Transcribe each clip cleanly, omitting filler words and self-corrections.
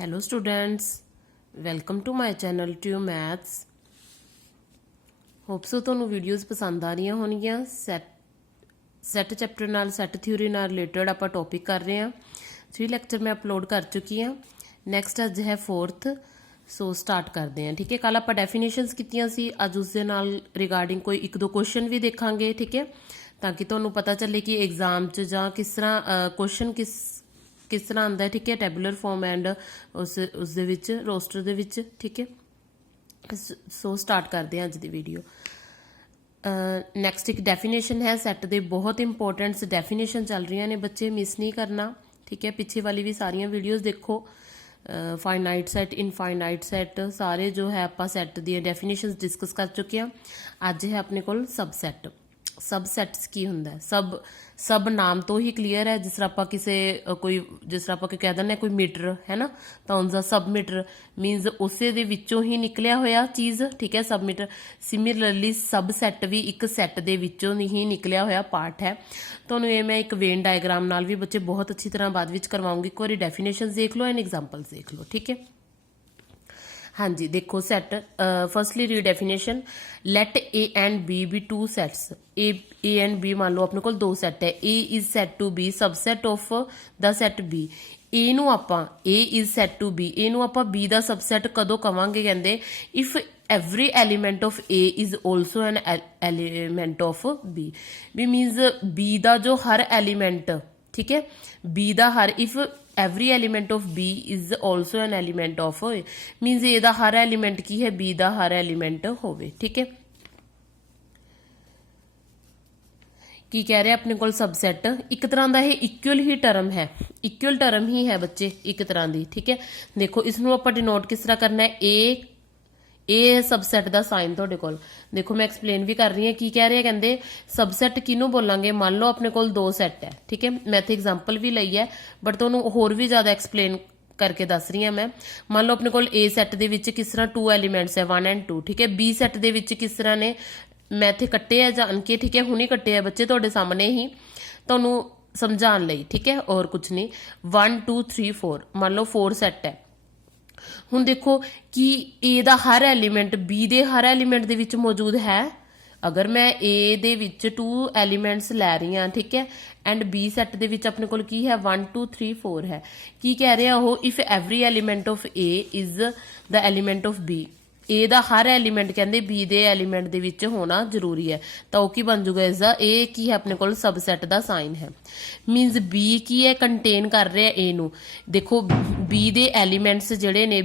Hello students, welcome to my channel to Maths. Hope so ਤੁਹਾਨੂੰ videos ਪਸੰਦ ਆ ਰਹੀਆਂ ਹੋਣਗੀਆਂ। ਸੈਟ ਚੈਪਟਰ ਨਾਲ ਸੈਟ ਥਿਊਰੀ ਨਾਲ ਰਿਲੇਟਡ ਆਪਾਂ ਟੌਪਿਕ ਕਰ ਰਹੇ ਹਾਂ। 3 ਲੈਕਚਰ ਮੈਂ ਅਪਲੋਡ ਕਰ ਚੁੱਕੀ ਹਾਂ। ਨੈਕਸਟ ਅੱਜ ਹੈ 4th, ਸੋ ਸਟਾਰਟ ਕਰਦੇ ਹਾਂ। ਠੀਕ ਹੈ, ਕੱਲ ਆਪਾਂ ਡੈਫੀਨੇਸ਼ਨਸ ਕੀਤੀਆਂ ਸੀ, ਅੱਜ ਉਸ ਦੇ ਨਾਲ ਰਿਗਾਰਡਿੰਗ ਕੋਈ ਇੱਕ ਦੋ ਕੁਐਸਚਨ ਵੀ ਦੇਖਾਂਗੇ। ਠੀਕ ਹੈ, ਤਾਂ ਕਿ ਤੁਹਾਨੂੰ ਪਤਾ ਚੱਲੇ ਕਿ ਐਗਜ਼ਾਮ 'ਚ ਜਾਂ ਕਿਸ ਤਰ੍ਹਾਂ ਕੁਐਸਚਨ ਕਿਸ ਤਰ੍ਹਾਂ ਆਉਂਦਾ ਹੈ। ਠੀਕ ਹੈ, ਟੈਬੂਲਰ ਫਾਰਮ ਐਂਡ ਉਸ ਦੇ ਵਿੱਚ ਰੋਸਟਰ ਦੇ ਵਿੱਚ। ਠੀਕ ਹੈ, ਸੋ ਸਟਾਰਟ ਕਰਦੇ ਹਾਂ ਅੱਜ ਦੀ ਵੀਡੀਓ। ਨੈਕਸਟ ਇੱਕ ਡੈਫੀਨੇਸ਼ਨ ਹੈ ਸੈੱਟ ਦੇ, ਬਹੁਤ ਇੰਪੋਰਟੈਂਟਸ ਡੈਫੀਨੇਸ਼ਨ ਚੱਲ ਰਹੀਆਂ ਨੇ ਬੱਚੇ, ਮਿਸ ਨਹੀਂ ਕਰਨਾ। ਠੀਕ ਹੈ, ਪਿੱਛੇ ਵਾਲੀ ਵੀ ਸਾਰੀਆਂ ਵੀਡੀਓਜ਼ ਦੇਖੋ। ਫਾਈਨਾਈਟ ਸੈੱਟ, ਇਨਫਾਈਨਾਈਟ ਸੈੱਟ, ਸਾਰੇ ਜੋ ਹੈ ਆਪਾਂ ਸੈੱਟ ਦੀਆਂ ਡੈਫੀਨੇਸ਼ਨਸ ਡਿਸਕਸ ਕਰ ਚੁੱਕੇ ਹਾਂ। ਅੱਜ ਹੈ ਆਪਣੇ ਕੋਲ ਸਬਸੈੱਟ। ਸਬਸੈਟਸ ਕੀ ਹੁੰਦਾ ਹੈ? ਸਬ ਨਾਮ ਤੋਂ ਹੀ ਕਲੀਅਰ ਹੈ। ਜਿਸ ਤਰ੍ਹਾਂ ਆਪਾਂ ਜਿਸ ਤਰ੍ਹਾਂ ਆਪਾਂ ਕਹਿ ਦਿੰਦੇ ਕੋਈ ਮੀਟਰ ਹੈ ਨਾ, ਤਾਂ ਉਸਦਾ ਸਬ ਮੀਟਰ ਮੀਨਸ ਉਸੇ ਦੇ ਵਿੱਚੋਂ ਹੀ ਨਿਕਲਿਆ ਹੋਇਆ ਚੀਜ਼। ਠੀਕ ਹੈ, ਸਬ ਮੀਟਰ। ਸਿਮਿਲਰਲੀ ਸਬ ਸੈੱਟ ਵੀ ਇੱਕ ਸੈੱਟ ਦੇ ਵਿੱਚੋਂ ਹੀ ਨਿਕਲਿਆ ਹੋਇਆ ਪਾਰਟ ਹੈ। ਤੁਹਾਨੂੰ ਇਹ ਮੈਂ ਇੱਕ ਵੇਨ ਡਾਇਗਰਾਮ ਨਾਲ ਵੀ ਬੱਚੇ ਬਹੁਤ ਅੱਛੀ ਤਰ੍ਹਾਂ ਬਾਅਦ ਵਿੱਚ ਕਰਵਾਉਂਗੀ। ਇੱਕ ਵਾਰੀ ਡੈਫੀਨੇਸ਼ਨਸ ਦੇਖ ਲਓ ਐਂਡ ਐਗਜ਼ਾਮਪਲਸ ਦੇਖ ਲਓ। ਠੀਕ ਹੈ, ਹਾਂਜੀ ਦੇਖੋ set. Firstly redefinition, let A and B be two sets. A and B ਮੰਨ ਲਓ ਆਪਣੇ ਕੋਲ ਦੋ ਸੈੱਟ ਹੈ। A is said to be subset of the set B. A ਨੂੰ ਆਪਾਂ A is said to be, A ਨੂੰ ਆਪਾਂ B ਦਾ ਸਬਸੈਟ ਕਦੋਂ ਕਵਾਂਗੇ? ਕਹਿੰਦੇ if every element of A is also an element of B. ਵੀ means B ਦਾ ਜੋ ਹਰ ਐਲੀਮੈਂਟ, ਠੀਕ ਹੈ, B ਦਾ ਹਰ, if every element of B is also an element of means A ਦਾ ਹਰ ਐਲੀਮੈਂਟ ਕੀ ਹੈ? B ਦਾ ਹਰ ਐਲੀਮੈਂਟ ਹੋਵੇ। ਠੀਕ ਹੈ, ਕੀ ਕਹਿ ਰਿਹਾ ਆਪਣੇ ਕੋਲ? ਸਬਸੈਟ ਇੱਕ ਤਰ੍ਹਾਂ ਦਾ ਇਹ ਇਕੁਅਲ ਹੀ ਟਰਮ ਹੈ, ਇਕੁਅਲ ਟਰਮ ਹੀ ਹੈ ਬੱਚੇ ਇੱਕ ਤਰ੍ਹਾਂ ਦੀ। ਠੀਕ ਹੈ, ਦੇਖੋ ਇਸਨੂੰ ਆਪਾਂ ਡਿਨੋਟ ਕਿਸ ਤਰ੍ਹਾਂ ਕਰਨਾ ਹੈ? ਇਹ ਸਬਸੈਟ ਦਾ ਸਾਈਨ ਤੁਹਾਡੇ ਕੋਲ ਦੇਖੋ, ਮੈਂ ਐਕਸਪਲੇਨ ਵੀ ਕਰ ਰਹੀ ਹਾਂ। ਕੀ ਕਹਿ ਰਿਹਾ? ਕਹਿੰਦੇ ਸਬਸੈਟ ਕਿਹਨੂੰ ਬੋਲਾਂਗੇ? ਮੰਨ ਲਓ ਆਪਣੇ ਕੋਲ ਦੋ ਸੈੱਟ ਹੈ। ਠੀਕ ਹੈ, ਮੈਂ ਇੱਥੇ ਐਗਜ਼ਾਮਪਲ ਵੀ ਲਈ ਹੈ, ਬਟ ਤੁਹਾਨੂੰ ਹੋਰ ਵੀ ਜ਼ਿਆਦਾ ਐਕਸਪਲੇਨ ਕਰਕੇ ਦੱਸ ਰਹੀ ਹਾਂ ਮੈਂ। ਮੰਨ ਲਓ ਆਪਣੇ ਕੋਲ A ਸੈੱਟ ਦੇ ਵਿੱਚ ਕਿਸ ਤਰ੍ਹਾਂ 2 ਐਲੀਮੈਂਟਸ ਹੈ, 1 and 2। ਠੀਕ ਹੈ, B ਸੈੱਟ ਦੇ ਵਿੱਚ ਕਿਸ ਤਰ੍ਹਾਂ ਨੇ, ਮੈਂ ਇੱਥੇ ਕੱਟੇ ਆ ਜਾਣ ਕੇ। ਠੀਕ ਹੈ, ਹੁਣੀ ਕੱਟੇ ਆ ਬੱਚੇ ਤੁਹਾਡੇ ਸਾਹਮਣੇ ਹੀ ਤੁਹਾਨੂੰ ਸਮਝਾਉਣ ਲਈ। ਠੀਕ ਹੈ, ਔਰ ਕੁਛ ਨਹੀਂ। 1 2 3 4 ਮੰਨ ਲਓ 4 ਸੈੱਟ ਹੈ। ਹੁਣ ਦੇਖੋ ਕਿ A ਦਾ ਹਰ ਐਲੀਮੈਂਟ B ਦੇ ਹਰ ਐਲੀਮੈਂਟ ਦੇ ਵਿੱਚ ਮੌਜੂਦ ਹੈ। ਅਗਰ ਮੈਂ A ਦੇ ਵਿੱਚ 2 ਐਲੀਮੈਂਟਸ ਲੈ ਰਹੀ ਹਾਂ, ਠੀਕ ਹੈ, ਐਂਡ B ਸੈੱਟ ਦੇ ਵਿੱਚ ਆਪਣੇ ਕੋਲ ਕੀ ਹੈ? 1 2 3 4 ਹੈ। ਕੀ ਕਹਿ ਰਿਹਾ ਉਹ? If every element of A is the element of B, A ਦਾ ਹਰ ਐਲੀਮੈਂਟ ਕਹਿੰਦੇ B ਦੇ ਐਲੀਮੈਂਟ ਦੇ ਵਿੱਚ ਹੋਣਾ ਜ਼ਰੂਰੀ ਹੈ। ਤਾਂ ਉਹ ਕੀ ਬਣ ਜੂਗਾ ਇਸਦਾ? ਇਹ ਕੀ ਹੈ ਆਪਣੇ ਕੋਲ? ਸਬਸੈਟ ਦਾ ਸਾਈਨ ਹੈ। ਮੀਨਸ B ਕੀ ਹੈ? ਕੰਟੇਨ ਕਰ ਰਿਹਾ A ਨੂੰ। ਦੇਖੋ B ਦੇ ਐਲੀਮੈਂਟਸ ਜਿਹੜੇ ਨੇ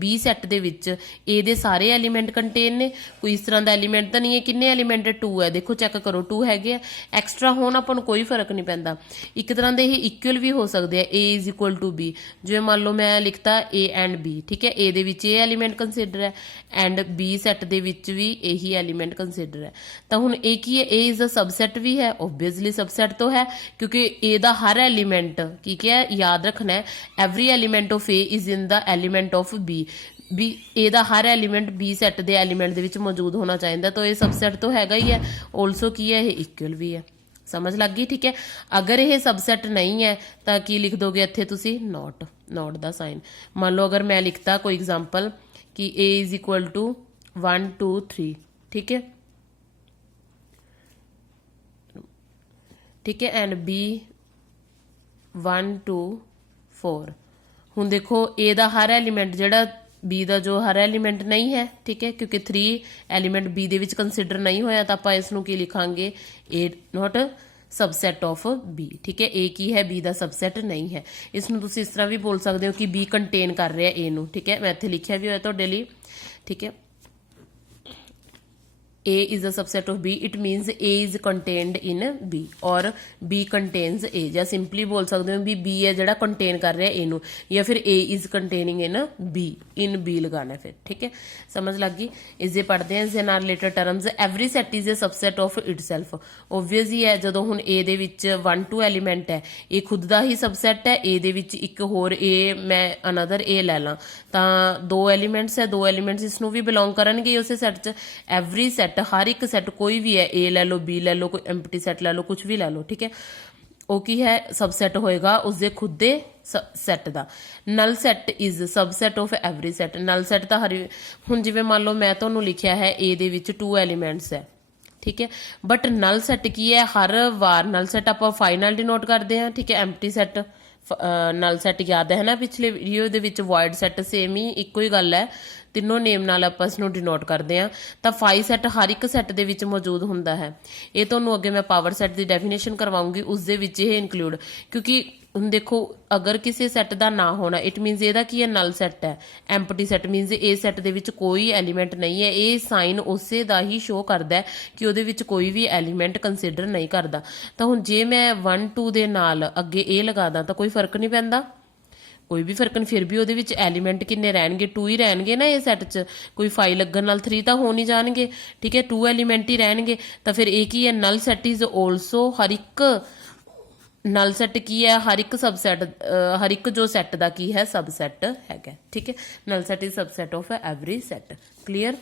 B ਸੈੱਟ ਦੇ ਵਿੱਚ A ਦੇ ਸਾਰੇ ਐਲੀਮੈਂਟ ਕੰਟੇਨ ਨੇ। ਕੋਈ ਇਸ ਤਰ੍ਹਾਂ ਦਾ ਐਲੀਮੈਂਟ ਤਾਂ ਨਹੀਂ ਹੈ। ਕਿੰਨੇ ਐਲੀਮੈਂਟ? 2 ਹੈ। ਦੇਖੋ ਚੈੱਕ ਕਰੋ, 2 ਹੈਗੇ ਆ। ਐਕਸਟਰਾ ਹੋਣ ਆਪਾਂ ਨੂੰ ਕੋਈ ਫਰਕ ਨਹੀਂ ਪੈਂਦਾ। ਇੱਕ ਤਰ੍ਹਾਂ ਦੇ ਇਹ ਇਕੁਅਲ ਵੀ ਹੋ ਸਕਦੇ ਆ। A is equal to B, ਜਿਵੇਂ ਮੰਨ ਲਓ ਮੈਂ ਲਿਖਤਾ A and B। ਠੀਕ ਹੈ, A ਦੇ ਵਿੱਚ ਇਹ ਐਲੀਮੈਂਟ ਕੰਸੀਡਰ ਹੈ ਐਂਡ B ਸੈੱਟ ਦੇ ਵਿੱਚ ਵੀ ਇਹੀ ਐਲੀਮੈਂਟ ਕੰਸੀਡਰ ਹੈ। ਤਾਂ ਹੁਣ ਇਹ ਕੀ ਹੈ? A ਇਜ਼ ਅ ਸਬਸੈਟ ਵੀ ਹੈ, ਓਬਵੀਅਸਲੀ ਸਬਸੈਟ ਤੋਂ ਹੈ, ਕਿਉਂਕਿ A ਦਾ ਹਰ ਐਲੀਮੈਂਟ ਕੀ ਹੈ? ਯਾਦ ਰੱਖਣਾ ਹੈ, every element of A is in the element of B। A ਦਾ ਹਰ ਐਲੀਮੈਂਟ B ਸੈੱਟ ਦੇ ਐਲੀਮੈਂਟ ਦੇ ਵਿੱਚ ਮੌਜੂਦ ਹੋਣਾ ਚਾਹੀਦਾ। ਤਾਂ ਇਹ ਸਬਸੈਟ ਤੋਂ ਹੈਗਾ ਹੀ ਹੈ। ਆਲਸੋ ਕੀ ਹੈ? ਇਹ ਇਕੁਅਲ ਵੀ ਹੈ। ਸਮਝ ਲੱਗ ਗਈ? ਠੀਕ ਹੈ, ਅਗਰ ਇਹ ਸਬਸੈਟ ਨਹੀਂ ਹੈ ਤਾਂ ਕੀ ਲਿਖ ਦੋਗੇ ਇੱਥੇ ਤੁਸੀਂ? ਨੋਟ ਦਾ ਸਾਈਨ। ਮੰਨ ਲਓ ਅਗਰ ਮੈਂ ਲਿਖਤਾ ਕੋਈ ਐਗਜ਼ਾਮਪਲ ਕਿ A is equal to 1 2 3। ਠੀਕ ਹੈ, ਠੀਕ ਹੈ, ਐਂਡ B 1 2 4। ਹੁਣ ਦੇਖੋ A ਦਾ ਹਰ ਐਲੀਮੈਂਟ ਜਿਹੜਾ B ਦਾ ਜੋ ਹਰ ਐਲੀਮੈਂਟ ਨਹੀਂ ਹੈ। ਠੀਕ ਹੈ, ਕਿਉਂਕਿ 3 ਐਲੀਮੈਂਟ B ਦੇ ਵਿੱਚ ਕੰਸੀਡਰ ਨਹੀਂ ਹੋਇਆ, ਤਾਂ ਆਪਾਂ ਇਸ ਨੂੰ ਕੀ ਲਿਖਾਂਗੇ? A note subset of B। ਠੀਕ ਹੈ, A ਕੀ ਹੈ? B ਦਾ ਸਬਸੈਟ ਨਹੀਂ ਹੈ। ਇਸ ਨੂੰ ਤੁਸੀਂ ਇਸ ਤਰ੍ਹਾਂ ਵੀ ਬੋਲ ਸਕਦੇ ਹੋ ਕਿ B ਕੰਟੇਨ ਕਰ ਰਿਹਾ A ਨੂੰ। ਠੀਕ ਹੈ, ਮੈਂ ਇੱਥੇ ਲਿਖਿਆ ਵੀ ਹੋਇਆ ਤੁਹਾਡੇ ਲਈ। ਠੀਕ ਹੈ, A is a subset of B, it means A is contained in B or B contains A। ਜਾਂ ਸਿੰਪਲੀ ਬੋਲ ਸਕਦੇ ਹੋ ਵੀ B ਹੈ ਜਿਹੜਾ ਕੰਟੇਨ ਕਰ ਰਿਹਾ A ਨੂੰ, ਜਾਂ ਫਿਰ A is containing in B, in B ਲਗਾਣਾ ਫਿਰ। ਠੀਕ ਹੈ, ਸਮਝ ਲੱਗ ਗਈ? ਇਸ ਦੇ ਪੜ੍ਹਦੇ ਹਾਂ। ਇਸ ਦੇ ਨਾਲ related terms, every set is a subset of itself. Obvious ਹੀ ਹੈ, ਜਦੋਂ ਹੁਣ A ਦੇ ਵਿੱਚ 1 2 ਐਲੀਮੈਂਟ ਹੈ, ਇਹ ਖੁਦ ਦਾ ਹੀ ਸਬਸੈਟ ਹੈ। A ਦੇ ਵਿੱਚ ਇੱਕ ਹੋਰ A, ਮੈਂ ਅਨਦਰ A ਲੈ ਲਾਂ ਤਾਂ 2 ਐਲੀਮੈਂਟਸ ਹੈ, 2 ਐਲੀਮੈਂਟਸ ਇਸ ਨੂੰ ਵੀ ਬਿਲੋਂਗ ਕਰਨਗੇ ਉਸੇ ਸੈੱਟ 'ਚ। ਐਵਰੀ ਸੈੱਟ, ਹਰ ਇੱਕ ਸੈੱਟ ਕੋਈ ਵੀ ਹੈ, A ਲੈ ਲਓ, B ਲੈ ਲਓ, ਕੋਈ ਐਮਪਟੀ ਸੈੱਟ ਲੈ ਲਓ, ਕੁਝ ਵੀ ਲੈ ਲਓ। ਠੀਕ ਹੈ, ਉਹ ਕੀ ਹੈ ਸਬਸੈਟ ਹੋਏਗਾ ਉਸਦੇ ਖੁਦ ਦੇ set the. Nal set is subset of every set. Nal set ਤਾਂ ਹੁਣ ਜਿਵੇਂ ਮੰਨ ਲਓ ਮੈਂ ਤੁਹਾਨੂੰ ਲਿਖਿਆ ਹੈ A ਦੇ ਵਿੱਚ 2 ਐਲੀਮੈਂਟਸ ਹੈ, ਠੀਕ ਹੈ, ਬਟ ਨਲ ਸੈੱਟ ਕੀ ਹੈ, ਹਰ ਵਾਰ ਨਲ ਸੈੱਟ ਆਪਾਂ 5 ਨਾਲ ਡਿਨੋਟ ਕਰਦੇ ਹਾਂ, ਠੀਕ ਹੈ। ਐਮਟੀ ਸੈੱਟ ਨਲ ਸੈੱਟ ਯਾਦ ਹੈ ਨਾ ਪਿਛਲੇ ਵੀਡੀਓ ਦੇ ਵਿੱਚ, ਵੋਇਡ ਸੈੱਟ ਸੇਮ ਹੀ ਇੱਕੋ ਹੀ ਗੱਲ ਹੈ, ਤਿੰਨੋਂ ਨੇਮ ਨਾਲ ਆਪਾਂ ਇਸ ਨੂੰ ਡਿਨੋਟ ਕਰਦੇ ਹਾਂ। ਤਾਂ 5 ਸੈੱਟ ਹਰ ਇੱਕ ਸੈੱਟ ਦੇ ਵਿੱਚ ਮੌਜੂਦ ਹੁੰਦਾ ਹੈ। ਇਹ ਤੁਹਾਨੂੰ ਅੱਗੇ ਮੈਂ ਪਾਵਰ ਸੈੱਟ ਦੀ ਡੈਫੀਨੇਸ਼ਨ ਕਰਵਾਉਂਗੀ, ਉਸ ਦੇ ਵਿੱਚ ਇਹ ਇਨਕਲੂਡ, ਕਿਉਂਕਿ ਹੁਣ ਦੇਖੋ ਅਗਰ ਕਿਸੇ ਸੈੱਟ ਦਾ ਨਾ ਹੋਣਾ ਇਟ ਮੀਨਸ ਇਹਦਾ ਕੀ ਹੈ ਨਲ ਸੈੱਟ ਹੈ। ਐਮਪਟੀ ਸੈੱਟ ਮੀਨਸ ਇਹ ਸੈੱਟ ਦੇ ਵਿੱਚ ਕੋਈ ਐਲੀਮੈਂਟ ਨਹੀਂ ਹੈ। ਇਹ ਸਾਈਨ ਉਸੇ ਦਾ ਹੀ ਸ਼ੋ ਕਰਦਾ ਕਿ ਉਹਦੇ ਵਿੱਚ ਕੋਈ ਵੀ ਐਲੀਮੈਂਟ ਕੰਸੀਡਰ ਨਹੀਂ ਕਰਦਾ। ਤਾਂ ਹੁਣ ਜੇ ਮੈਂ 1 2 ਦੇ ਨਾਲ ਅੱਗੇ ਇਹ ਲਗਾ ਦਾਂ ਤਾਂ ਕੋਈ ਫਰਕ ਨਹੀਂ ਪੈਂਦਾ, ਕੋਈ ਵੀ ਫਰਕ ਨਹੀਂ। ਫਿਰ ਵੀ ਉਹਦੇ ਵਿੱਚ ਐਲੀਮੈਂਟ ਕਿੰਨੇ ਰਹਿਣਗੇ, 2 ਹੀ ਰਹਿਣਗੇ ਨਾ ਇਹ ਸੈੱਟ 'ਚ, ਕੋਈ 5 ਲੱਗਣ ਨਾਲ 3 ਤਾਂ ਹੋ ਨਹੀਂ ਜਾਣਗੇ, ਠੀਕ ਹੈ, 2 ਐਲੀਮੈਂਟ ਹੀ ਰਹਿਣਗੇ। ਤਾਂ ਫਿਰ ਇਹ ਕੀ ਹੈ ਨਲ ਸੈੱਟ ਇਜ਼ ਆਲਸੋ ਹਰ ਇੱਕ ਨਲ ਸੈੱਟ ਕੀ ਹੈ ਹਰ ਇੱਕ ਸਬਸੈਟ, ਹਰ ਇੱਕ ਜੋ ਸੈੱਟ ਦਾ ਕੀ ਹੈ ਸਬਸੈਟ ਹੈਗਾ, ਠੀਕ ਹੈ। Null set is subset of every set, clear,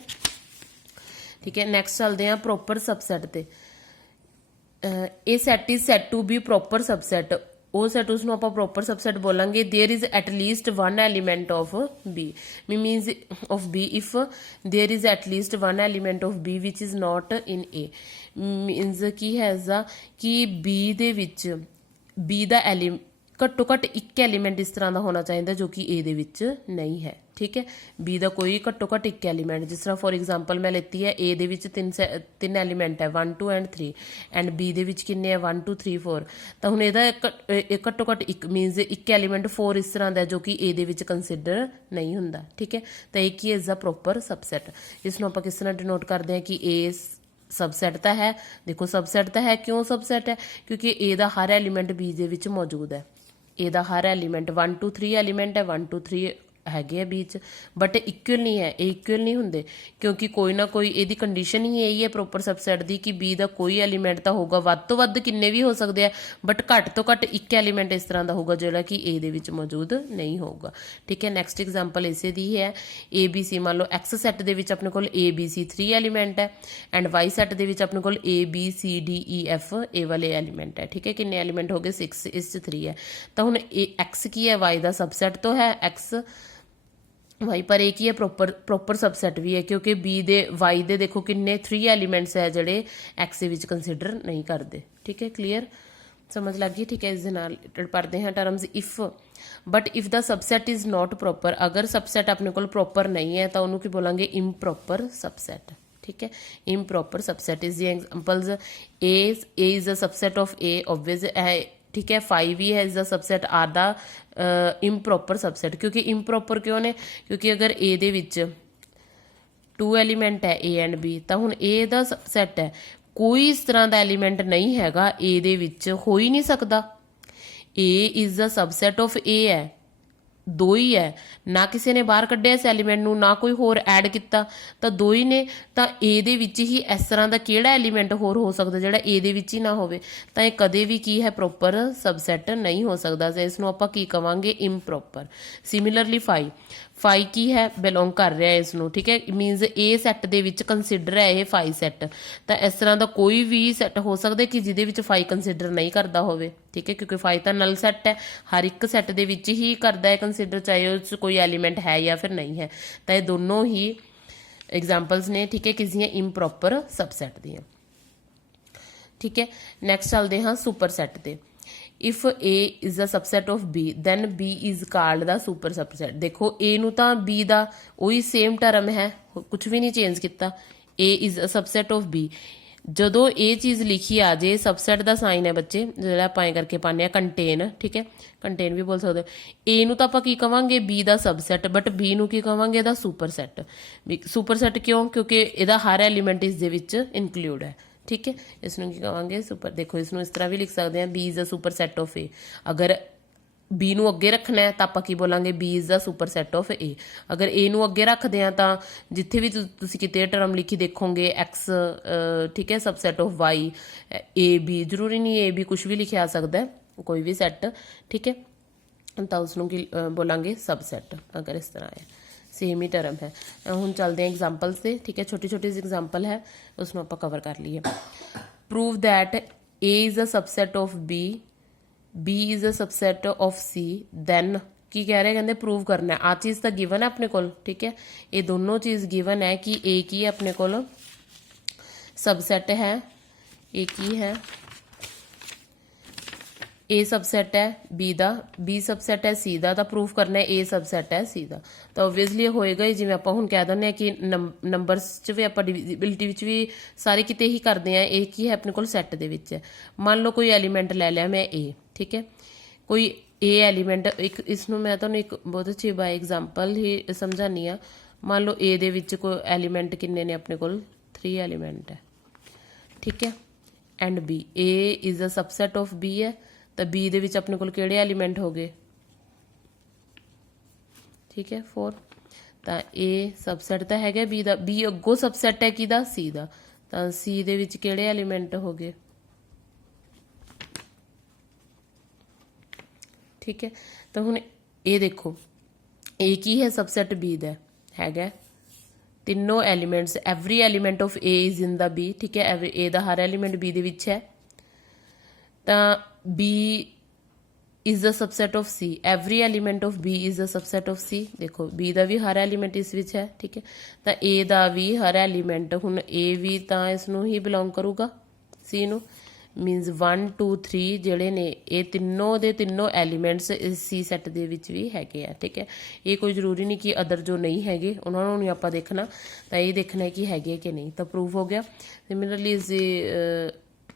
ਠੀਕ ਹੈ। ਨੈਕਸਟ ਚੱਲਦੇ ਹਾਂ ਪ੍ਰੋਪਰ ਸਬਸੈਟ ਤੇ। ਇਹ set is set to be proper subset, ਉਹ ਸੈੱਟ ਉਸਨੂੰ ਆਪਾਂ ਪ੍ਰੋਪਰ ਸਬਸੈਟ ਬੋਲਾਂਗੇ। There is at least one element of B means of B if there is at least one element of B which is not in A means की है कि B ਦੇ ਵਿੱਚ B ਦਾ ਘੱਟੋ ਘੱਟ ਇੱਕ ਐਲੀਮੈਂਟ ਇਸ ਤਰ੍ਹਾਂ ਦਾ ਹੋਣਾ ਚਾਹੀਦਾ ਜੋ ਕਿ A ਦੇ ਵਿੱਚ ਨਹੀਂ ਹੈ, ਠੀਕ ਹੈ। B ਦਾ ਕੋਈ ਘੱਟੋ ਘੱਟ ਇੱਕ ਐਲੀਮੈਂਟ, ਜਿਸ ਤਰ੍ਹਾਂ ਫੋਰ ਐਗਜ਼ਾਮਪਲ ਮੈਂ ਲੈਤੀ ਹੈ A ਦੇ ਵਿੱਚ ਤਿੰਨ ਐਲੀਮੈਂਟ ਹੈ 1 2 ਐਂਡ 3 ਐਂਡ B ਦੇ ਵਿੱਚ ਕਿੰਨੇ ਹੈ 1 2 3 4। ਤਾਂ ਹੁਣ ਇਹਦਾ ਘੱਟੋ ਘੱਟ ਇੱਕ ਮੀਨਸ ਇੱਕ ਐਲੀਮੈਂਟ 4 ਇਸ ਤਰ੍ਹਾਂ ਦਾ ਜੋ ਕਿ A ਦੇ ਵਿੱਚ ਕੰਸੀਡਰ ਨਹੀਂ ਹੁੰਦਾ, ਠੀਕ ਹੈ। ਤਾਂ ਇਹ ਕੀ ਇਜ਼ ਦਾ ਪ੍ਰੋਪਰ ਸਬਸੈਟ। ਇਸ ਨੂੰ ਆਪਾਂ ਕਿਸ ਤਰ੍ਹਾਂ ਡਿਨੋਟ ਕਰਦੇ ਹਾਂ ਕਿ A सबसैट ਤਾਂ ਹੈ, ਦੇਖੋ ਸਬਸੈਟ ਤਾਂ ਹੈ, ਕਿਉਂ ਸਬਸੈਟ ਹੈ ਕਿਉਂਕਿ A ਦਾ ਹਰ ਐਲੀਮੈਂਟ B ਦੇ ਵਿੱਚ ਮੌਜੂਦ ਹੈ। A ਦਾ ਹਰ ਐਲੀਮੈਂਟ 1 2 3 ਐਲੀਮੈਂਟ ਹੈ, 1 2 3 ਹੈਗੇ ਆ B 'ਚ, ਬਟ ਇਕੁਅਲ ਨਹੀਂ ਹੈ, ਇਹ ਇਕੁਅਲ ਨਹੀਂ ਹੁੰਦੇ ਕਿਉਂਕਿ ਕੋਈ ਨਾ ਕੋਈ ਇਹਦੀ ਕੰਡੀਸ਼ਨ ਹੀ ਇਹੀ ਹੈ ਪ੍ਰੋਪਰ ਸਬਸੈਟ ਦੀ ਕਿ B ਦਾ ਕੋਈ ਐਲੀਮੈਂਟ ਤਾਂ ਹੋਊਗਾ, ਵੱਧ ਤੋਂ ਵੱਧ ਕਿੰਨੇ ਵੀ ਹੋ ਸਕਦੇ ਆ, ਬਟ ਘੱਟ ਤੋਂ ਘੱਟ ਇੱਕ ਐਲੀਮੈਂਟ ਇਸ ਤਰ੍ਹਾਂ ਦਾ ਹੋਊਗਾ ਜਿਹੜਾ ਕਿ A ਦੇ ਵਿੱਚ ਮੌਜੂਦ ਨਹੀਂ ਹੋਊਗਾ, ਠੀਕ ਹੈ। ਨੈਕਸਟ ਐਗਜ਼ਾਮਪਲ ਇਸੇ ਦੀ ਹੈ ABC, ਮੰਨ ਲਓ X ਸੈੱਟ ਦੇ ਵਿੱਚ ਆਪਣੇ ਕੋਲ ABC 3 ਐਲੀਮੈਂਟ ਹੈ ਐਂਡ Y ਸੈੱਟ ਦੇ ਵਿੱਚ ਆਪਣੇ ਕੋਲ ABCDEF ਇਹ ਵਾਲੇ ਐਲੀਮੈਂਟ ਹੈ, ਠੀਕ ਹੈ। ਕਿੰਨੇ ਐਲੀਮੈਂਟ ਹੋ ਗਏ 6, ਇਸ 'ਚ 3 ਹੈ। ਤਾਂ ਹੁਣ X ਕੀ ਹੈ Y ਦਾ ਸਬਸੈਟ ਤੋਂ ਹੈ X वाई, पर एक ही है प्रॉपर सबसैट भी है क्योंकि B दे वाई दे देखो किन्ने 3 एलिमेंट्स है ਜਿਹੜੇ X ਦੇ ਵਿੱਚ ਕੰਸੀਡਰ ਨਹੀਂ ਕਰਦੇ, ਠੀਕ ਹੈ। ਕਲੀਅਰ, ਸਮਝ ਲੱਗ ਗਈ, ਠੀਕ ਹੈ। ਇਸ ਦੇ ਨਾਲ ਪੜ੍ਹਦੇ ਹਾਂ ਟਰਮਸ ਇਫ, ਬਟ ਇਫ ਦਾ ਸਬਸੈਟ ਇਜ਼ ਨॉट ਪ੍ਰੋਪਰ, ਅਗਰ ਸਬਸੈਟ ਆਪਣੇ ਕੋਲ ਪ੍ਰੋਪਰ ਨਹੀਂ ਹੈ ਤਾਂ ਉਹਨੂੰ ਕੀ ਬੋਲਾਂਗੇ ਇੰਪ੍ਰੋਪਰ ਸਬਸੈਟ, ਠੀਕ ਹੈ। Improper subset is the examples A is a subset of A obvious है, ठीक है। 5 ही है is the subset are the improper subset, क्योंकि इंप्रॉपर क्यों ने क्योंकि अगर A ਦੇ ਵਿੱਚ 2 ਐਲੀਮੈਂਟ ਹੈ A ਐਂਡ B ਤਾਂ ਹੁਣ A ਦਾ ਸਬਸੈਟ ਹੈ, ਕੋਈ ਇਸ ਤਰ੍ਹਾਂ ਦਾ ਐਲੀਮੈਂਟ ਨਹੀਂ ਹੈਗਾ A ਦੇ ਵਿੱਚ, ਹੋ ਹੀ ਨਹੀਂ ਸਕਦਾ। A is the subset of A ਹੈ, 2 ਹੀ ਹੈ, ਨਾ ਕਿਸੇ ਨੇ ਬਾਹਰ ਕੱਢਿਆ ਇਸ ਐਲੀਮੈਂਟ ਨੂੰ, ਨਾ ਕੋਈ ਹੋਰ ਐਡ ਕੀਤਾ, ਤਾਂ 2 ਹੀ ਨੇ। ਤਾਂ A ਦੇ ਵਿੱਚ ਹੀ ਇਸ ਤਰ੍ਹਾਂ ਦਾ ਕਿਹੜਾ ਐਲੀਮੈਂਟ ਹੋਰ ਹੋ ਸਕਦਾ ਜਿਹੜਾ A ਦੇ ਵਿੱਚ ਹੀ ਨਾ ਹੋਵੇ, ਤਾਂ ਇਹ ਕਦੇ ਵੀ ਕੀ ਹੈ ਪ੍ਰੋਪਰ ਸਬਸੈਟ ਨਹੀਂ ਹੋ ਸਕਦਾ, ਤੇ ਇਸ ਨੂੰ ਆਪਾਂ ਕੀ ਕਵਾਂਗੇ ਇੰਪ੍ਰੋਪਰ। ਸਿਮਿਲਰਲੀ 5 ਕੀ ਹੈ ਬਿਲੋਂਗ ਕਰ ਰਿਹਾ ਇਸ ਨੂੰ, ਠੀਕ ਹੈ, ਮੀਨਸ A ਸੈੱਟ ਦੇ ਵਿੱਚ ਕੰਸੀਡਰ ਹੈ ਇਹ 5 ਸੈੱਟ। ਤਾਂ ਇਸ ਤਰ੍ਹਾਂ ਦਾ ਕੋਈ ਵੀ ਸੈੱਟ ਹੋ ਸਕਦਾ ਕਿ ਜਿਹਦੇ ਵਿੱਚ 5 ਕੰਸੀਡਰ ਨਹੀਂ ਕਰਦਾ ਹੋਵੇ, ਠੀਕ ਹੈ, ਕਿਉਂਕਿ 5 ਤਾਂ ਨਲ ਸੈੱਟ ਹੈ, ਹਰ ਇੱਕ ਸੈੱਟ ਦੇ ਵਿੱਚ ਹੀ ਕਰਦਾ ਹੈ ਕੰਸੀਡਰ, ਚਾਹੇ ਉਸ 'ਚ ਕੋਈ ਐਲੀਮੈਂਟ ਹੈ ਜਾਂ ਫਿਰ ਨਹੀਂ ਹੈ। ਤਾਂ ਇਹ ਦੋਨੋਂ ਹੀ ਐਗਜ਼ਾਮਪਲਸ ਨੇ, ਠੀਕ ਹੈ, ਕਿਸ ਦੀਆਂ ਇੰਪ੍ਰੋਪਰ ਸਬਸੈਟ ਦੀਆਂ, ਠੀਕ ਹੈ। ਨੈਕਸਟ ਚੱਲਦੇ ਹਾਂ ਸੁਪਰ ਸੈੱਟ ਤੇ। If A is a subset of B then B is called the super subset। देखो A ਨੂੰ ਤਾਂ B ਦਾ ਉਹੀ ਸੇਮ ਟਰਮ ਹੈ, ਕੁਝ ਵੀ ਨਹੀਂ ਚੇਂਜ ਕੀਤਾ। A is a subset of B, ਜਦੋਂ ਇਹ ਚੀਜ਼ ਲਿਖੀ ਆ ਜੇ ਸਬਸੈਟ ਦਾ ਸਾਈਨ ਹੈ ਬੱਚੇ ਜਿਹੜਾ ਆਪਾਂ ਐਂ ਕਰਕੇ ਪਾਉਂਦੇ ਆ ਕੰਟੇਨ, ਠੀਕ ਹੈ, ਕੰਟੇਨ ਵੀ ਬੋਲ ਸਕਦੇ ਹੋ। A ਨੂੰ ਤਾਂ ਆਪਾਂ ਕੀ ਕਵਾਂਗੇ B the subset, but B ਨੂੰ ਕੀ ਕਵਾਂਗੇ ਇਹਦਾ ਸੁਪਰ ਸੈਟ। ਸੁਪਰ ਸੈਟ ਕਿਉਂ, ਕਿਉਂਕਿ ਇਹਦਾ ਹਰ ਐਲੀਮੈਂਟ ਇਸ ਦੇ ਵਿੱਚ ਇਨਕਲੂਡ ਹੈ, ਠੀਕ ਹੈ। ਇਸ ਨੂੰ ਕੀ ਕਹਾਂਗੇ ਸੁਪਰ। ਦੇਖੋ ਇਸ ਨੂੰ ਇਸ ਤਰ੍ਹਾਂ ਵੀ ਲਿਖ ਸਕਦੇ ਹਾਂ B is a superset of A। ਅਗਰ B ਨੂੰ ਅੱਗੇ ਰੱਖਣਾ ਹੈ ਤਾਂ ਆਪਾਂ ਕੀ ਬੋਲਾਂਗੇ B is the super set of A। ਅਗਰ A ਨੂੰ ਅੱਗੇ ਰੱਖਦੇ ਹਾਂ ਤਾਂ ਜਿੱਥੇ ਵੀ ਤੁਸੀਂ ਕਿਤੇ ਟਰਮ ਲਿਖੀ ਦੇਖੋਗੇ X, ਠੀਕ ਹੈ, subset of Y, A B, ਜ਼ਰੂਰੀ ਨਹੀਂ A B ਕੁਝ ਵੀ ਲਿਖਿਆ ਆ ਸਕਦਾ ਹੈ, ਕੋਈ ਵੀ ਸੈੱਟ, ਠੀਕ ਹੈ, ਤਾਂ ਉਸ ਨੂੰ ਕੀ ਬੋਲਾਂਗੇ ਸਬਸੈਟ ਅਗਰ ਇਸ ਤਰ੍ਹਾਂ ਹੈ, ਸੇਮ ਹੀ ਟਰਮ ਹੈ। ਹੁਣ ਚੱਲਦੇ ਹਾਂ ਐਗਜ਼ਾਮਪਲਸ 'ਤੇ, ਠੀਕ ਹੈ, ਛੋਟੀ ਛੋਟੀ ਜਿਹੀ ਐਗਜ਼ਾਮਪਲ ਹੈ ਉਸ ਨੂੰ ਆਪਾਂ ਕਵਰ ਕਰ ਲਈਏ। Prove that A is a subset of B B is a subset of C, then की कह रहे कहते प्रूव करना है। आ चीज़ तो गिवन है अपने को, ठीक है, ये दोनों चीज़ गिवन है कि A की अपने को सबसैट है, A की है, A सबसैट है B ਦਾ, B सबसैट है C ਦਾ, ਤਾਂ ਪ੍ਰੂਫ ਕਰਨਾ ਹੈ A सबसैट है C ਦਾ। ਤਾਂ ਓਬਵੀਅਸਲੀ ਹੋਏਗਾ ਹੀ, ਜਿਵੇਂ ਆਪਾਂ ਹੁਣ ਕਹਿ ਦਿੰਦੇ ਹਾਂ ਕਿ ਨੰਬਰਸ 'ਚ ਵੀ ਆਪਾਂ ਡਿਵਿਜ਼ਿਬਿਲਿਟੀ ਵਿੱਚ ਵੀ ਸਾਰੇ ਕਿਤੇ ਹੀ ਕਰਦੇ ਆ। ਇਹ ਕੀ ਹੈ ਆਪਣੇ ਕੋਲ ਸੈੱਟ ਦੇ ਵਿੱਚ ਹੈ। ਮੰਨ ਲਓ ਕੋਈ ਐਲੀਮੈਂਟ ਲੈ ਲਿਆ ਮੈਂ A, ਠੀਕ ਹੈ, ਕੋਈ A ਐਲੀਮੈਂਟ, ਇੱਕ ਇਸ ਨੂੰ ਮੈਂ ਤੁਹਾਨੂੰ ਇੱਕ ਬਹੁਤ ਅੱਛੀ ਬਾਈ ਐਗਜ਼ਾਮਪਲ ਹੀ ਸਮਝਾਉਂਦੀ ਹਾਂ। ਮੰਨ ਲਓ A ਦੇ ਵਿੱਚ ਕੋਈ ਐਲੀਮੈਂਟ ਕਿੰਨੇ ਨੇ ਆਪਣੇ ਕੋਲ, 3 ਐਲੀਮੈਂਟ ਹੈ, ਠੀਕ ਹੈ, and B, A is a subset of B ਹੈ, ਤਾਂ B ਦੇ ਵਿੱਚ ਆਪਣੇ ਕੋਲ ਕਿਹੜੇ ਐਲੀਮੈਂਟ ਹੋ ਗਏ, ਠੀਕ ਹੈ 4, ਤਾਂ A सबसੈਟ ਤਾਂ ਹੈਗਾ B ਦਾ, B ਅੱਗੋਂ सबਸੈਟ ਹੈ ਕਿਹਦਾ, C ਦਾ, ਤਾਂ C ਦੇ ਵਿੱਚ ਕਿਹੜੇ ਐਲੀਮੈਂਟ ਹੋ ਗਏ, ठीक है। तो हुण ये देखो A की है सबसैट B दा हैगा, तीनों elements, every element of A is in the B, ठीक है, एवरी A दा हर एलीमेंट B दे विच है। तो B is the सबसैट of C, every element of B is the सबसैट of C, देखो B दा भी हर एलीमेंट इस विच है, ठीक है, तो A दा भी हर एलीमेंट, हुण A भी तो इसनूं ही बिलोंग करूगा C नूं, मीनस 1 2 3 ਜਿਹੜੇ ਨੇ ਇਹ ਤਿੰਨੋਂ ਦੇ ਤਿੰਨੋਂ ਐਲੀਮੈਂਟਸ ਇਸ ਸੀ ਸੈੱਟ ਦੇ ਵਿੱਚ ਵੀ ਹੈਗੇ ਆ, ਠੀਕ ਹੈ। ਇਹ ਕੋਈ ਜ਼ਰੂਰੀ ਨਹੀਂ ਕਿ ਅਦਰ ਜੋ ਨਹੀਂ ਹੈਗੇ ਉਹਨਾਂ ਨੂੰ ਨਹੀਂ ਆਪਾਂ ਦੇਖਣਾ, ਤਾਂ ਇਹ ਦੇਖਣਾ ਕਿ ਹੈਗੇ ਕਿ ਨਹੀਂ, ਤਾਂ ਪ੍ਰੂਫ ਹੋ ਗਿਆ। ਸਿਮਿਲਰਲੀ ਇਸ ਦੀ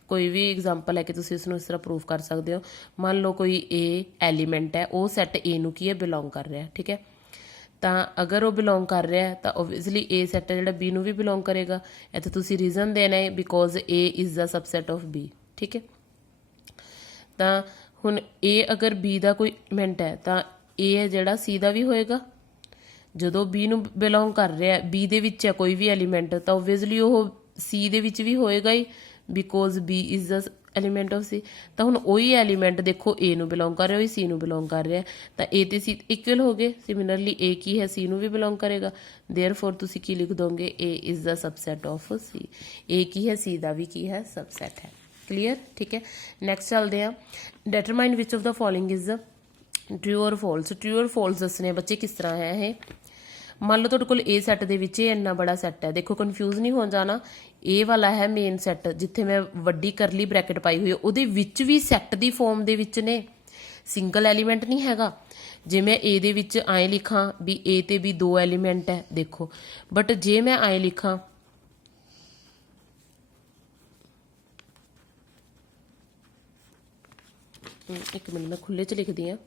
ਕੋਈ ਵੀ ਐਗਜ਼ਾਮਪਲ ਹੈ ਕਿ ਤੁਸੀਂ ਇਸ ਨੂੰ ਇਸ ਤਰ੍ਹਾਂ ਪ੍ਰੂਫ ਕਰ ਸਕਦੇ ਹੋ। ਮੰਨ ਲਓ ਕੋਈ A ਐਲੀਮੈਂਟ ਹੈ, ਉਹ ਸੈੱਟ A ਨੂੰ ਕੀ ਹੈ ਬਿਲੋਂਗ ਕਰ ਰਿਹਾ, ਠੀਕ ਹੈ, ਤਾਂ ਅਗਰ ਉਹ ਬਿਲੋਂਗ ਕਰ ਰਿਹਾ ਹੈ ਤਾਂ ਓਬਵੀਅਸਲੀ A ਸੈੱਟ ਹੈ ਜਿਹੜਾ B ਨੂੰ ਵੀ ਬਿਲੋਂਗ ਕਰੇਗਾ। ਇੱਥੇ ਤੁਸੀਂ ਰੀਜ਼ਨ ਦੇਣਾ ਹੈ because A is the subset of B, ठीक है। तो हुण A अगर B का कोई एलीमेंट है तो A है जिहड़ा C का भी होएगा, जदों B नूं बिलोंग कर रहा है, B दे विच है कोई भी एलीमेंट, तो ओबवियसली वो C दे विच भी होएगा ही because B is the element of C। तो हुण वही एलीमेंट देखो A नूं बिलोंग कर रहा है, C नूं बिलोंग कर रहा है, तो A ते C इक्वल हो गए। सिमिलरली A की है C नूं भी बिलोंग करेगा, देयरफॉर तुसीं की लिख दोगे A is the सबसैट of C, A की है C का भी की है सबसैट है, क्लीयर, ठीक है। नैक्सट चलते हैं, determine which of the following is true और फॉल्स। ट्रू और फॉल्स दसने बच्चे किस तरह है ये, मान लो तुहाडे कोल A सैट दे विच इन्ना बड़ा सैट है, देखो कन्फ्यूज नहीं हो जाना, A वाला है मेन सैट जिथे मैं वड्डी करली ब्रैकेट पाई हुई है, उहदे विच भी सैट दी फॉर्म दे विच ने, सिंगल एलीमेंट नहीं हैगा। जे मैं A दे विच आए लिखां भी A ते भी 2 एलीमेंट है देखो, बट जे मैं आए लिखां एक मिनट मैं खुले च लिखती हाँ,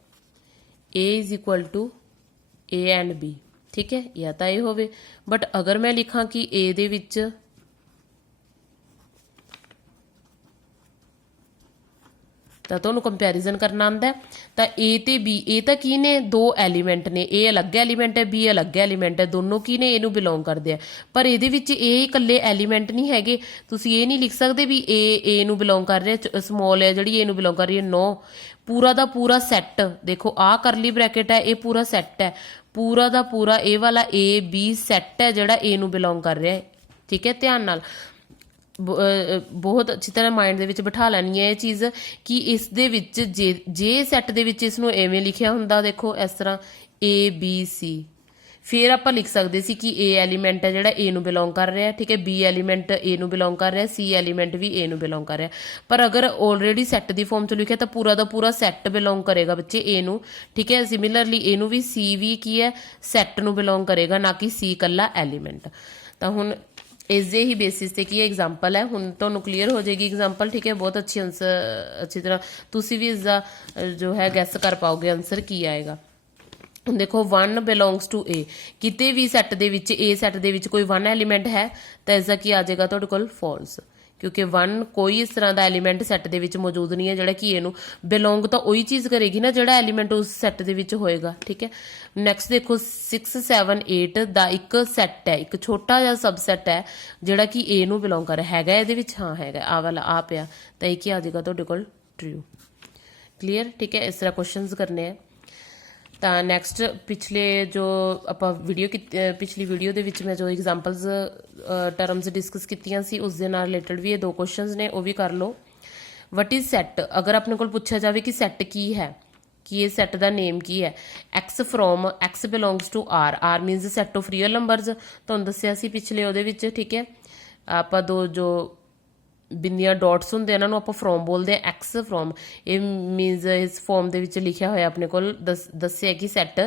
A is equal to A and B, ठीक है, या तो ये होवे, बट अगर मैं लिखा कि A दे विच तो तुहानूं कंपैरिजन करना आंदा है, तो A ते B, A तो की ने 2 एलीमेंट ने, A अलग एलीमेंट है, B अलग एलीमेंट है, दोनों की ने A नूं बिलोंग करदे आ, पर इहदे विच A इकल्ले एलीमेंट नहीं हैगे। तुसीं ये नहीं लिख सकदे भी A नूं बिलोंग कर रहा, स्मॉल है जिहड़ी A नूं बिलोंग कर रही है, नो, पूरा दा पूरा सैट, देखो आ करली ब्रैकेट है, ये पूरा सैट है, पूरा दा पूरा ए वाला A B सैट है जिहड़ा A नूं बिलोंग कर रहा है, ठीक है। ध्यान नाल बहुत अच्छी तरह माइंड दे विच बिठा लैनी है ये चीज़ कि इस दे विच जे सैट दे विच इसनूं एवें लिखिया हुंदा, देखो इस तरह A B C, फिर आप लिख सकते सी कि A एलीमेंट है जिहड़ा A नूं बिलोंग कर रहा है, ठीक है, B एलीमेंट A नूं बिलोंग कर रहा है, C एलीमेंट भी A नूं बिलोंग कर रहा है। पर अगर ऑलरेडी सैट की फॉर्म च लिखे तो पूरा का पूरा सैट बिलोंग करेगा बच्चे A नूं, ठीक है। सिमिलरली A नूं भी C भी की है सैट नूं बिलोंग करेगा, ना कि C कल्ला एलीमेंट। तो हुण इस दे ही बेसिस ते की एग्जाम्पल है, हुण तुहानूं क्लीयर हो जाएगी एग्जाम्पल, ठीक है। बहुत अच्छी आंसर, अच्छी तरह तुसी भी इसका जो है गैस कर पाओगे आंसर की आएगा। हुण देखो 1 बिलोंग्स टू A, किते भी set they which A set they which कोई 1 एलीमेंट है तो इसका की आ जाएगा तुहाडे कोल फॉल्स, क्योंकि 1 कोई इस तरह का एलीमेंट सैट दे विच मौजूद नहीं है जिहड़ा कि ए नूं बिलोंग तो वही चीज़ करेगी ना जिहड़ा एलीमेंट उस सैट दे विच होएगा, ठीक है। नैक्सट देखो 6 7 8 दा एक सैट है, एक छोटा जिहा सबसैट है जिहड़ा कि ए नूं बिलोंग कर हैगा, इहदे विच हाँ हैगा आ वाला आ पिया, तो ये की आ जाएगा तुहाडे कोल ट्रू, क्लीयर, ठीक है। इस तरह क्वेश्चंस करने हैं। तो नैक्सट पिछले जो आप वीडियो पिछली वीडियो दे विच मैं जो एग्जाम्पल्स टर्म्स डिस्कस कीतियां सी उस दे नाल रिलेटेड भी ये 2 क्वेश्चंस ने, वो भी कर लो। ਵਟ ਇਜ਼ ਸੈੱਟ, ਅਗਰ ਆਪਣੇ ਕੋਲ ਪੁੱਛਿਆ ਜਾਵੇ ਕਿ ਸੈੱਟ ਕੀ ਹੈ, ਕਿ ਇਹ ਸੈੱਟ ਦਾ ਨੇਮ ਕੀ ਹੈ, x from x belongs to r means set of real numbers, ਤੁਹਾਨੂੰ ਦੱਸਿਆ ਸੀ ਪਿਛਲੇ ਉਹਦੇ ਵਿੱਚ, ਠੀਕ ਹੈ। ਆਪਾਂ ਦੋ ਜੋ ਬਿੰਦੀਆਂ ਡਾਟਸ ਹੁੰਦੇ ਇਹਨਾਂ ਨੂੰ ਆਪਾਂ ਫਰੋਮ ਬੋਲਦੇ ਆ, x ਫਰੋਮ, ਇਹ ਮੀਨਸ ਇਸ ਫਾਰਮ ਦੇ ਵਿੱਚ ਲਿਖਿਆ ਹੋਇਆ ਆਪਣੇ ਕੋਲ ਦੱਸਿਆ ਕਿ ਸੈੱਟ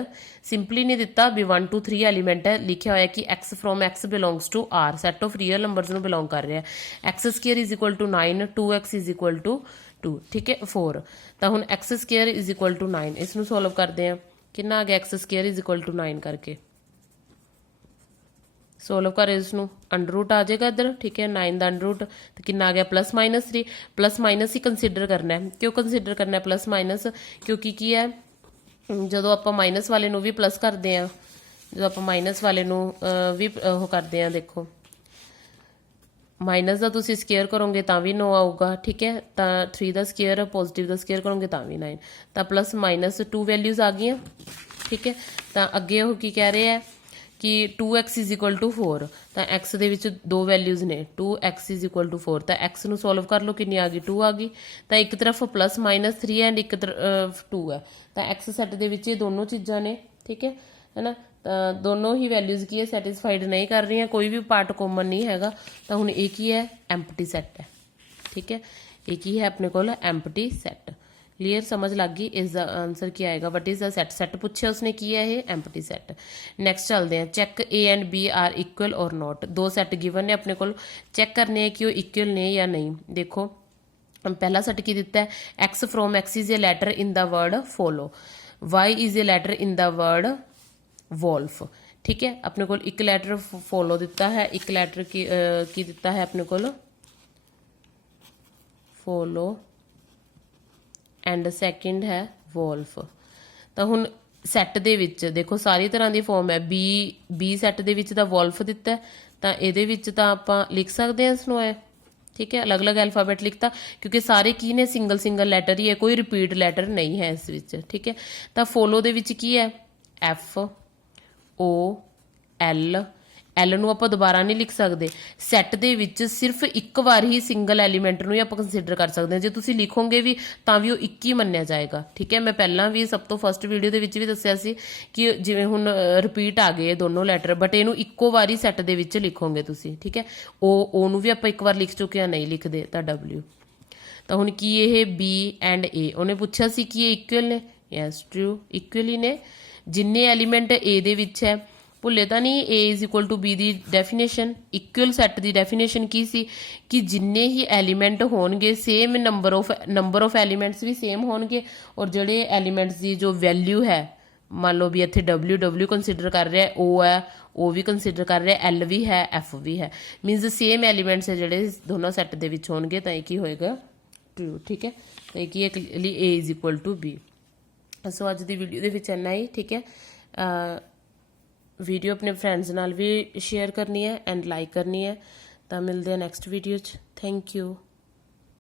ਸਿੰਪਲੀ ਨਹੀਂ ਦਿੱਤਾ ਵੀ 1 2 3 ਐਲੀਮੈਂਟ ਹੈ, ਲਿਖਿਆ ਹੋਇਆ ਕਿ x from x belongs to r, set of real numbers ਨੂੰ ਬਿਲੋਂਗ ਕਰ ਰਿਹਾ। x square is equal to 9, 2x is equal to 2, ਠੀਕ ਹੈ 4। ਤਾਂ ਹੁਣ x square is equal to 9, ਇਸ ਨੂੰ ਸੋਲਵ ਕਰਦੇ ਆ, ਕਿੰਨਾ ਆ ਗਿਆ x square is equal to 9 ਕਰਕੇ ਸੋਲਵ ਕਰ ਇਸ ਨੂੰ, ਅੰਡਰ ਰੂਟ ਆ ਜਾਏਗਾ ਇੱਧਰ, ਠੀਕ ਹੈ 9 ਦਾ ਅੰਡਰ ਰੂਟ, ਤੇ ਕਿੰਨਾ ਆ ਗਿਆ ਪਲੱਸ ਮਾਈਨਸ 3, ਪਲੱਸ ਮਾਈਨਸ ਹੀ ਕੰਸੀਡਰ ਕਰਨਾ ਹੈ। ਕਿਉਂ ਕੰਸੀਡਰ ਕਰਨਾ ਪਲੱਸ ਮਾਈਨਸ, ਕਿਉਂਕਿ ਕੀ ਹੈ ਜਦੋਂ ਆਪਾਂ ਮਾਈਨਸ ਵਾਲੇ ਨੂੰ ਵੀ ਪਲੱਸ ਕਰਦੇ ਆ, ਜਦੋਂ ਆਪਾਂ ਮਾਈਨਸ ਵਾਲੇ ਨੂੰ ਵੀ ਉਹ ਕਰਦੇ ਆ, ਦੇਖੋ ਮਾਈਨਸ ਦਾ ਤੁਸੀਂ ਸਕੇਅਰ ਕਰੋਗੇ ਤਾਂ ਵੀ 9 ਆਊਗਾ, ਠੀਕ ਹੈ। ਤਾਂ 3 ਦਾ ਸਕੇਅਰ ਪੋਜ਼ੀਟਿਵ ਦਾ ਸਕੇਅਰ ਕਰੋਗੇ ਤਾਂ ਵੀ 9, ਤਾਂ ਪਲੱਸ ਮਾਈਨਸ 2 ਵੈਲਿਊਜ਼ ਆ ਗਈਆਂ, ਠੀਕ ਹੈ। ਤਾਂ ਅੱਗੇ ਉਹ ਕੀ ਕਹਿ ਰਹੇ ਆ ਕਿ 2x ਇਜ਼ ਇਕੁਅਲ ਟੂ 4, ਤਾਂ x ਦੇ ਵਿੱਚ ਦੋ ਵੈਲਿਊਜ਼ ਨੇ, 2x ਇਜ਼ ਇਕੁਅਲ ਟੂ 4, ਤਾਂ x ਨੂੰ ਸੋਲਵ ਕਰ ਲਓ, ਕਿੰਨੀ ਆ ਗਈ 2 ਆ ਗਈ। ਤਾਂ ਇੱਕ ਤਰਫ ਪਲੱਸ ਮਾਈਨਸ 3 ਐਂਡ ਇੱਕ ਤਰਫ 2 ਹੈ, ਤਾਂ x ਸੈੱਟ ਦੇ ਵਿੱਚ ਇਹ ਦੋਨੋਂ ਚੀਜ਼ਾਂ ਨੇ, ਠੀਕ ਹੈ ਨਾ। ਤਾਂ ਦੋਨੋਂ ਹੀ ਵੈਲਿਊਜ਼ ਕੀ ਹੈ ਸੈਟਿਸਫਾਈਡ ਨਹੀਂ ਕਰ ਰਹੀਆਂ, ਕੋਈ ਵੀ ਪਾਰਟ ਕਾਮਨ ਨਹੀਂ ਹੈਗਾ, ਤਾਂ ਹੁਣ ਇਹ ਕੀ ਹੈ ਐਮਪਟੀ ਸੈੱਟ ਹੈ, ਠੀਕ ਹੈ। ਇਹ ਕੀ ਹੈ ਆਪਣੇ ਕੋਲ ਐਮਪਟੀ ਸੈੱਟ, ਕਲੀਅਰ ਸਮਝ ਲੱਗ ਗਈ। ਇਸ ਦਾ ਆਂਸਰ ਕੀ ਆਏਗਾ, what is the set, set ਪੁੱਛਿਆ ਉਸਨੇ ਕੀ ਹੈ ਇਹ ਐਮਪਟੀ ਸੈੱਟ। ਨੈਕਸਟ ਚੱਲਦੇ ਆ, check A and B are equal or not, ਦੋ ਸੈੱਟ ਗਿਵਨ ਨੇ ਆਪਣੇ ਕੋਲ, ਚੈੱਕ ਕਰਨੇ ਹੈ ਕਿ ਉਹ ਇਕੁਅਲ ਨੇ ਜਾਂ ਨਹੀਂ। ਦੇਖੋ ਪਹਿਲਾ ਸੈੱਟ ਕੀ ਦਿੱਤਾ ਹੈ, x from x is a letter in the word follow, y is a letter in the word wolf, ਠੀਕ ਹੈ। ਆਪਣੇ ਕੋਲ ਇੱਕ ਲੈਟਰ ਫੋਲੋ ਦਿੱਤਾ ਹੈ, ਇੱਕ ਲੈਟਰ ਕੀ ਦਿੱਤਾ ਹੈ ਆਪਣੇ ਕੋਲ ਫੋਲੋ ਐਂਡ ਸੈਕਿੰਡ ਹੈ ਵੋਲਫ। ਤਾਂ ਹੁਣ ਸੈੱਟ ਦੇ ਵਿੱਚ ਦੇਖੋ ਸਾਰੀ ਤਰ੍ਹਾਂ ਦੀ ਫਾਰਮ ਹੈ, ਬੀ ਸੈੱਟ ਦੇ ਵਿੱਚ ਤਾਂ ਵੋਲਫ ਦਿੱਤਾ, ਤਾਂ ਇਹਦੇ ਵਿੱਚ ਤਾਂ ਆਪਾਂ ਲਿਖ ਸਕਦੇ ਹਾਂ ਇਸ ਨੂੰ ਐ, ਠੀਕ ਹੈ। ਅਲੱਗ-ਅਲੱਗ ਐਲਫਾਬੈਟ ਲਿਖਤਾ ਕਿਉਂਕਿ ਸਾਰੇ ਕੀ ਨੇ ਸਿੰਗਲ ਲੈਟਰ ਹੀ ਹੈ, ਕੋਈ ਰਿਪੀਟ ਲੈਟਰ ਨਹੀਂ ਹੈ ਇਸ ਵਿੱਚ, ਠੀਕ ਹੈ। ਤਾਂ ਫੋਲੋ ਦੇ ਵਿੱਚ ਕੀ ਹੈ FOL, ਐਲ ਨੂੰ ਆਪਾਂ ਦੁਬਾਰਾ ਨਹੀਂ ਲਿਖ ਸਕਦੇ। ਸੈੱਟ ਦੇ ਵਿੱਚ ਸਿਰਫ ਇੱਕ ਵਾਰ ਹੀ ਸਿੰਗਲ ਐਲੀਮੈਂਟ ਨੂੰ ਹੀ ਆਪਾਂ ਕੰਸੀਡਰ ਕਰ ਸਕਦੇ ਹਾਂ, ਜੇ ਤੁਸੀਂ ਲਿਖੋਗੇ ਵੀ ਤਾਂ ਵੀ ਉਹ ਇੱਕ ਹੀ ਮੰਨਿਆ ਜਾਏਗਾ, ਠੀਕ ਹੈ। ਮੈਂ ਪਹਿਲਾਂ ਵੀ ਸਭ ਤੋਂ ਫਸਟ ਵੀਡੀਓ ਦੇ ਵਿੱਚ ਵੀ ਦੱਸਿਆ ਸੀ ਕਿ ਜਿਵੇਂ ਹੁਣ ਰਿਪੀਟ ਆ ਗਏ ਦੋਨੋਂ ਲੈਟਰ, ਬਟ ਇਹਨੂੰ ਇੱਕੋ ਵਾਰੀ ਸੈੱਟ ਦੇ ਵਿੱਚ ਲਿਖੋਗੇ ਤੁਸੀਂ, ਠੀਕ ਹੈ। ਉਹ ਨੂੰ ਵੀ ਆਪਾਂ ਇੱਕ ਵਾਰ ਲਿਖ ਚੁੱਕੇ ਹਾਂ, ਨਹੀਂ ਲਿਖਦੇ ਤਾਂ W। ਤਾਂ ਹੁਣ ਕੀ ਇਹ B ਐਂਡ A, ਉਹਨੇ ਪੁੱਛਿਆ ਸੀ ਕਿ ਇਹ ਇਕੁਅਲ ਨੇ, ਯੈਸ ਟਰੂ ਇਕੁਅਲ ਹੀ ਨੇ। ਜਿੰਨੇ ਐਲੀਮੈਂਟ A ਦੇ ਵਿੱਚ ਹੈ, ਭੁੱਲੇ ਤਾਂ ਨਹੀਂ A is equal to B ਦੀ ਡੈਫੀਨੇਸ਼ਨ, ਇਕੁਅਲ ਸੈੱਟ ਦੀ ਡੈਫੀਨੇਸ਼ਨ ਕੀ ਸੀ ਕਿ ਜਿੰਨੇ ਹੀ ਐਲੀਮੈਂਟ ਹੋਣਗੇ ਸੇਮ ਨੰਬਰ ਆਫ ਐਲੀਮੈਂਟਸ ਵੀ ਸੇਮ ਹੋਣਗੇ, ਔਰ ਜਿਹੜੇ ਐਲੀਮੈਂਟਸ ਦੀ ਜੋ ਵੈਲਿਊ ਹੈ, ਮੰਨ ਲਓ ਵੀ ਇੱਥੇ W ਕੰਸੀਡਰ ਕਰ ਰਿਹਾ, O ਹੈ O ਵੀ ਕੰਸੀਡਰ ਕਰ ਰਿਹਾ, L ਵੀ ਹੈ F ਵੀ ਹੈ, ਮੀਨਸ ਸੇਮ ਐਲੀਮੈਂਟਸ ਹੈ ਜਿਹੜੇ ਦੋਨੋਂ ਸੈੱਟ ਦੇ ਵਿੱਚ ਹੋਣਗੇ, ਤਾਂ ਇਹ ਕੀ ਹੋਏਗਾ ਟਰੂ, ਠੀਕ ਹੈ। ਤਾਂ ਇਹ ਕੀ ਹੈ clearly A is equal to B। So ਅੱਜ ਦੀ ਵੀਡੀਓ ਦੇ ਵਿੱਚ ਇੰਨਾ ਹੀ, ਠੀਕ ਹੈ। ਵੀਡੀਓ ਆਪਣੇ ਫਰੈਂਡਸ ਨਾਲ ਵੀ ਸ਼ੇਅਰ ਕਰਨੀ ਹੈ ਐਂਡ ਲਾਈਕ ਕਰਨੀ ਹੈ। ਤਾਂ ਮਿਲਦੇ ਆ ਨੈਕਸਟ ਵੀਡੀਓ 'ਚ, ਥੈਂਕ ਯੂ।